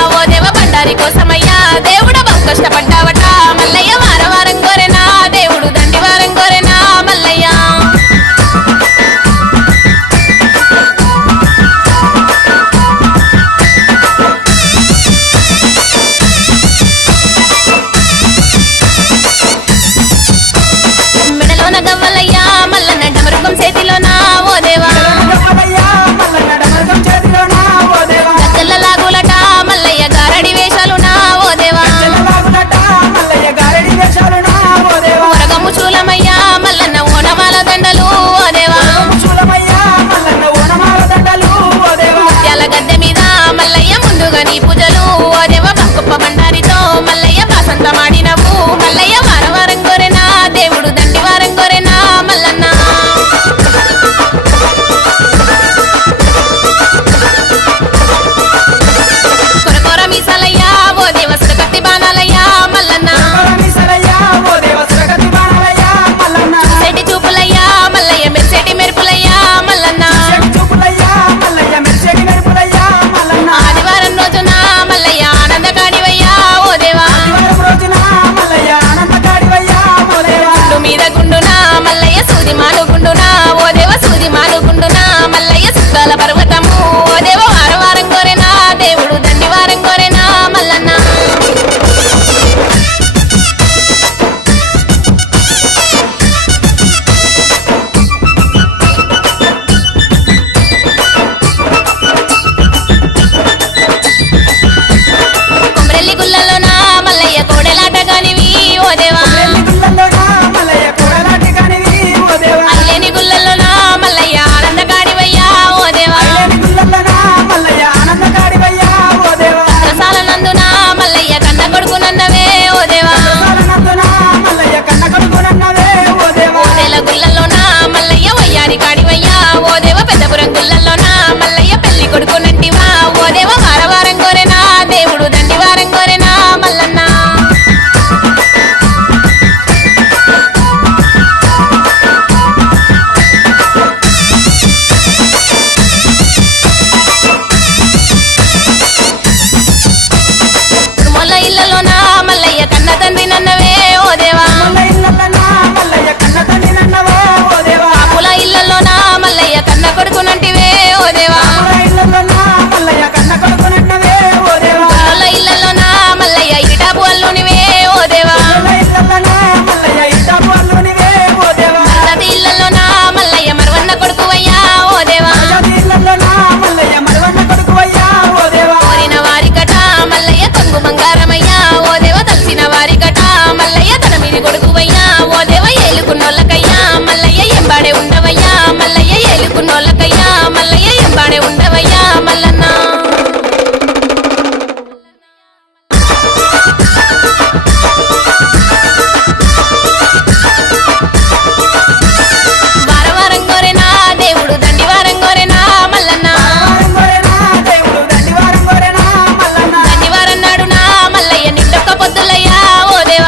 ఓ దేవ బండారి కోసమై